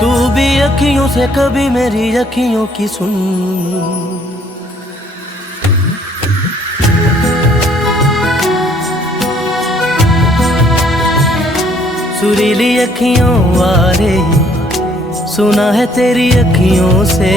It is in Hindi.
तू भी अखियों से कभी मेरी अखियों की सुन। सुरीली अखियों वाले सुना है तेरी अखियों से